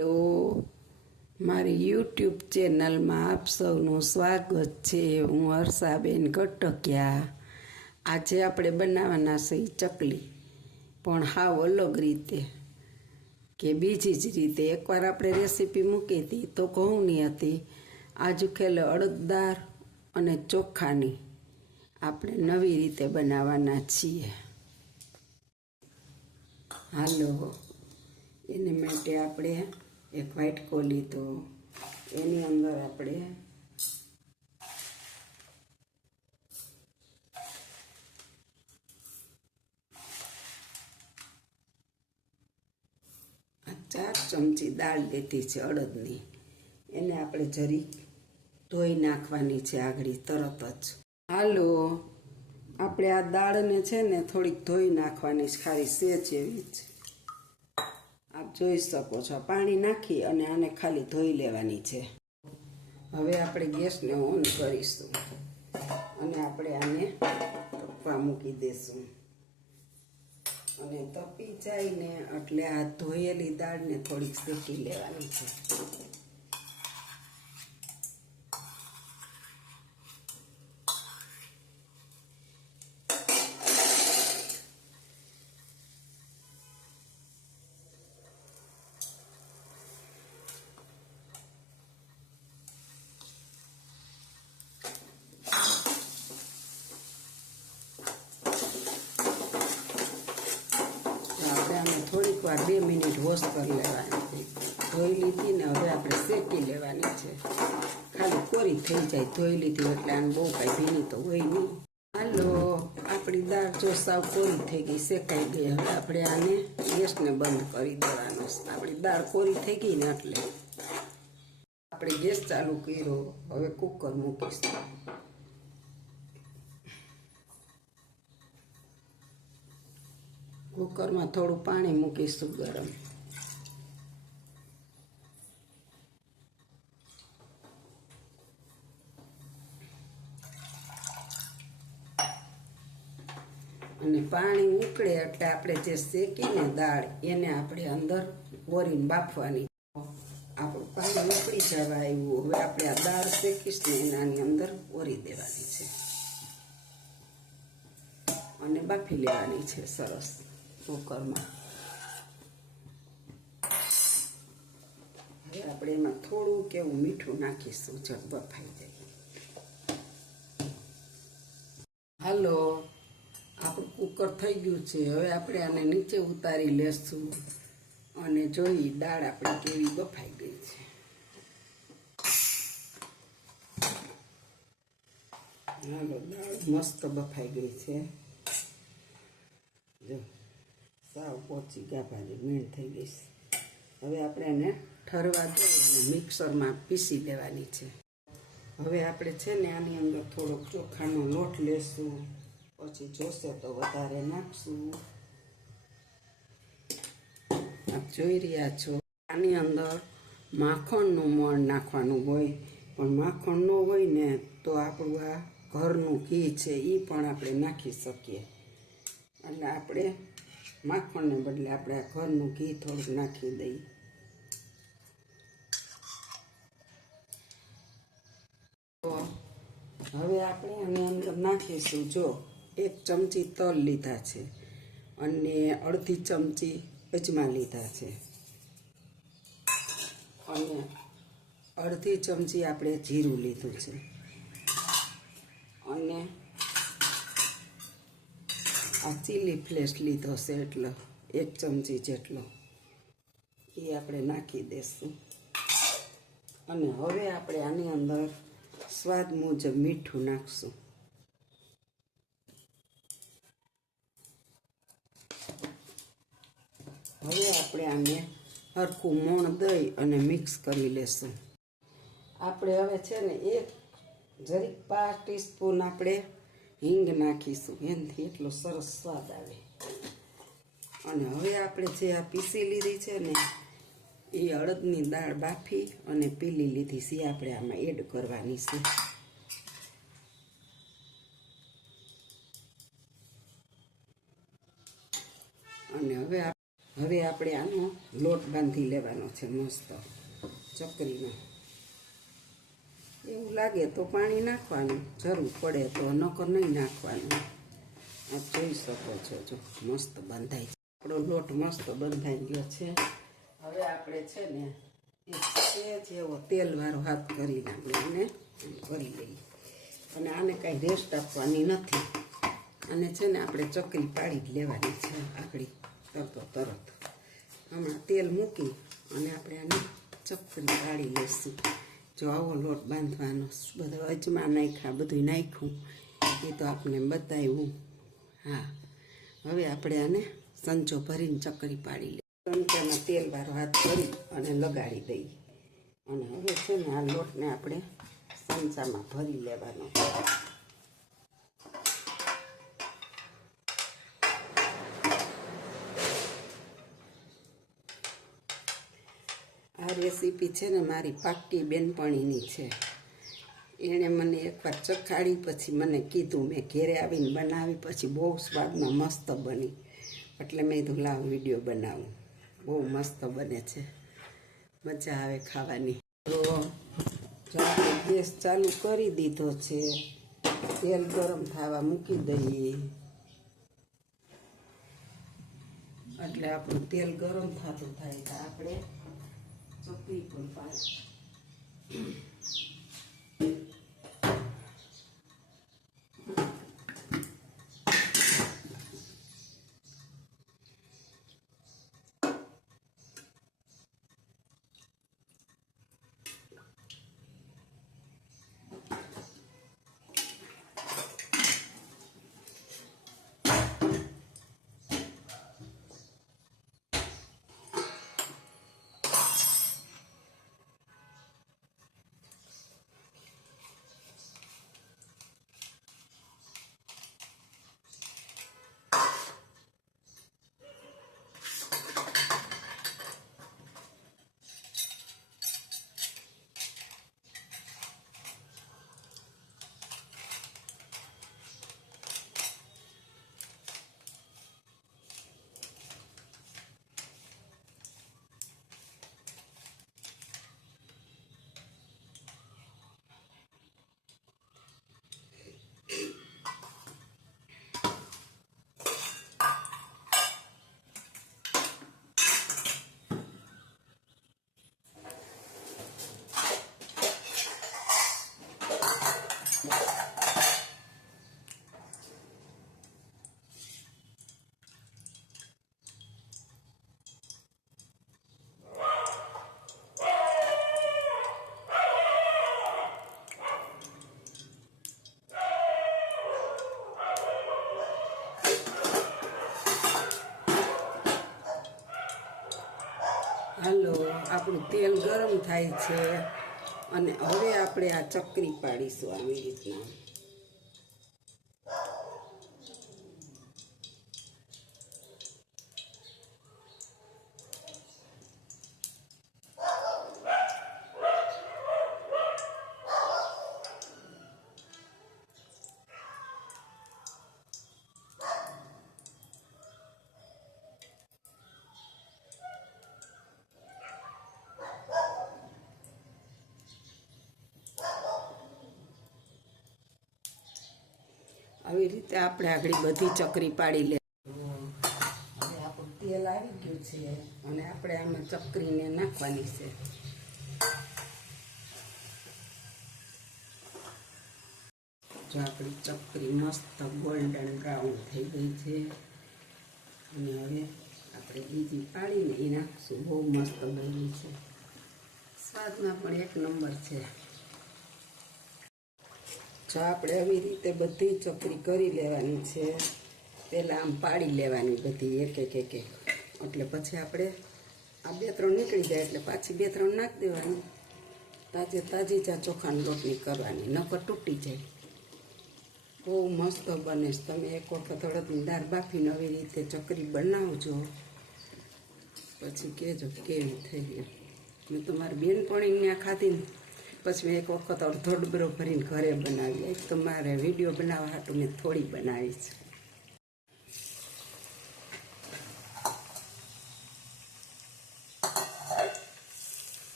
Hello મારી YouTube ચેનલમાં આપ સૌનું સ્વાગત છે. હું હર્ષાબેન કટકિયા. આજે આપણે બનાવવાના છે ચકલી. પણ હાવ અલગ રીતે કે બીજી જ રીતે એકવાર આપણે રેસીપી મૂકી હતી તો ઘઉંની હતી. આજુ ખેલે અડદદાર અને ચોખાની આપણે નવી રીતે બનાવવાના છીએ. હાલો, એને માટે આપણે એક વાટકો લીધો એની અંદર આપણે ચાર ચમચી દાળ લીધી છે અડદની. એને આપણે જરી ધોઈ નાખવાની છે આગળ તરત જ. હાલો, આપણે આ દાળને છે ને થોડીક ધોઈ નાખવાની છે ખાલી સેજ એવી જ. જોઈ શકો છો. પાણી નાખી અને આને ખાલી ધોઈ લેવાની છે. હવે આપણે ગેસને ઓન કરીશું અને આપણે આને તપવા મૂકી દઈશું અને તપી જાય ને એટલે આ ધોયેલી દાળને થોડીક શેકી લેવાની છે તો આપણે આને થોડીક વાર બે મિનિટ વોશ કરી લેવાની છે. ધોઈ લીધી ને હવે આપણે શેકી લેવાની છે. ખાલી કોરી થઈ જાય ધોઈ લીધી એટલે આને બહુ કાંઈ ભીની તો હોય નહીં. હાલો, આપણી દાળ જો સાવ કોરી થઈ ગઈ, શેકાઈ ગઈ. હવે આપણે આને ગેસને બંધ કરી દેવાનો આપણી દાળ કોરી થઈ ગઈ ને એટલે. આપણે ગેસ ચાલુ કર્યો. હવે કુકર મૂકીશું. કુકરમાં થોડું પાણી મૂકીશું ગરમ. અને પાણી ઉકળે એટલે આપણે જે શેકીને દાળ, એને આપણે અંદર ઓરીને બાફવાની. આપણું પાણી ઉકળી જવા આવ્યું. હવે આપણે આ દાળ શેકીશ ને એનાની અંદર ઓરી દેવાની છે. અને બાફી લેવાની છે સરસ. કુકરમાં. હવે આપણે એમાં થોડું કેવું મીઠું નાખીશું જળ બફાઈ જાય. હાલો, આપણું કુકર થઈ ગયું છે. હવે આપણે આને નીચે ઉતારી લેશું અને જોઈ દાળ આપણી કેવી બફાઈ ગઈ છે. હાલો, દાળ મસ્ત બફાઈ ગઈ છે. સાવ પોચી ભાજી મીણ થઈ ગઈ હવે આપણે એને ઠરવા દઈએ અને મિક્સરમાં પીસી દેવાની છે. હવે આપણે છે ને આની અંદર થોડોક ચોખાનો લોટ લેશું, પછી જોશે તો વધારે નાખશું. આપ જોઈ રહ્યા છો, આની અંદર માખણનું મણ નાખવાનું હોય, પણ માખણ ન હોય ને તો આપણું આ ઘરનું ઘી છે એ પણ આપણે નાખી શકીએ. એટલે આપણે માખણને બદલે આપણે આ ઘરનું ઘી થોડુંક નાખી દઈએ. તો હવે આપણે આની અંદર નાખીશું. જો, એક ચમચી તલ લીધા છે અને અડધી ચમચી અજમા લીધા છે. અને અડધી ચમચી આપણે જીરું લીધું છે અને આ ચીલી ફ્લેશ લીધો છે એટલો, એક ચમચી જેટલો. એ આપણે નાખી દઈશું અને હવે આપણે આની અંદર સ્વાદ મુજબ મીઠું નાખશું. હવે આપણે આને હરખું મોણ દઈ અને મિક્સ કરી લેશું. આપણે હવે છે ને એક જરીક પાંચ ટીસ્પૂન આપણે હિંગ નાખીશું એનાથી એટલો સરસ સ્વાદ આવે. અને હવે આપણે જે આ પીસી લીધી છે ને, એ અડદની દાળ બાફી અને પીલી લીધી છે. આપણે આમાં એડ કરવાની છે. અને હવે હવે આપણે આનો લોટ બાંધી લેવાનો છે મસ્ત ચકરીનો એવું લાગે તો પાણી નાખવાનું, જરૂર પડે તો નકર નહીં નાખવાનું. આપ જોઈ શકો છો, જો મસ્ત બંધાય છે. આપણો લોટ મસ્ત બંધાઈ ગયો છે. હવે આપણે છે ને એ જેવો તેલવાળો હાથ કરીને આપણે એને કરી લઈએ. અને આને કાંઈ રેસ્ટ આપવાની નથી. અને છે ને આપણે ચકરી પાડી જ લેવાની છે આપણી તરતો તરત. હમણાં તેલ મૂકી અને આપણે આને ચકરી પાડી લઈશું જો આવો લોટ બાંધવાનો બધો અજમા નાખ્યા બધું નાખ્યું. એ તો આપણે બતાવ્યું. હા, હવે આપણે આને સંચો ભરીને ચકરી પાડી લઈએ. ચમચામાં તેલવાળો હાથ કરી અને લગાડી દઈએ. અને હવે છે ને આ લોટને આપણે સંચામાં ભરી લેવાનો આ રેસીપી છે ને મારી પાક્કી બેનપણીની છે. એણે મને એકવાર ચખાડી, પછી મને કીધું, મેં ઘેરે આવીને બનાવી, પછી બહુ સ્વાદમાં મસ્ત બની. એટલે મેં કીધું, લાવ વીડિયો બનાવું. બહુ મસ્ત બને છે. મજા આવે ખાવાની. તો જો ગેસ ચાલુ કરી દીધો છે, તેલ ગરમ થવા મૂકી દઈએ. એટલે આપણું તેલ ગરમ થતું થાય. તો આપણે ચપટી પણ પાડી હાલો આપણું તેલ ગરમ થાય છે. અને હવે આપણે આ ચકરી પાડીશું આવી રીતના. આવી રીતે આપણે આગળ બધી ચકરી પાડી લે હવે આપણું તેલ આવી ગયું છે. અને આપણે આમાં ચકરીને નાખવાની છે. જો આપણી ચકરી મસ્ત ગોલ્ડન બ્રાઉન થઈ ગઈ છે. અને હવે આપણે બીજી પાડીને એ નાખશું. બહુ મસ્ત બની છે. સ્વાદમાં પણ એક નંબર છે. જો આપણે આવી રીતે બધી ચકરી કરી લેવાની છે, પહેલાં આમ પાડી લેવાની બધી એક એક એક એટલે પછી આપણે આ બે, ત્રણ નીકળી જાય એટલે પાછી બે, ત્રણ નાખી દેવાની. તાજે તાજી ચા ચોખાની રોટલી કરવાની, નકર તૂટી જાય. બહુ મસ્ત બને તમે એક વખત અડદની દાળ બાફીને આવી રીતે ચકરી બનાવજો. પછી કહેજો કેવી થઈ ગઈ. મેં તમારી બેનપણીને ખાધી પછી મેં એક વખત અડધો ડબરો ભરીને ઘરે બનાવી. એક તો મારે વીડિયો બનાવવા હાટું મેં થોડી બનાવી છે.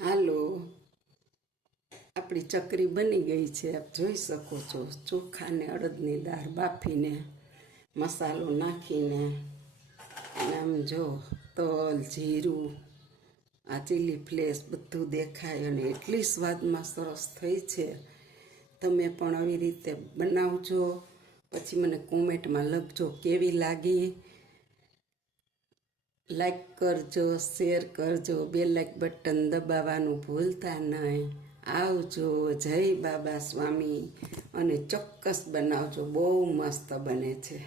હાલો. આપણી ચકરી બની ગઈ છે, આપ જોઈ શકો છો. ચોખા ને અડદની દાળ, બાફીને મસાલો નાખીને આમ જો તલ, જીરું, આ ચીલી ફ્લેસ બધું દેખાય અને એટલી સ્વાદમાં સરસ થઈ છે. તમે પણ આવી રીતે બનાવજો. પછી મને કોમેન્ટમાં લખજો કેવી લાગી. લાઈક કરજો શેર કરજો બે લાઈક બટન દબાવવાનું ભૂલતા નહીં. આવજો, જય બાબા સ્વામી. અને ચોક્કસ બનાવજો. બહુ મસ્ત બને છે.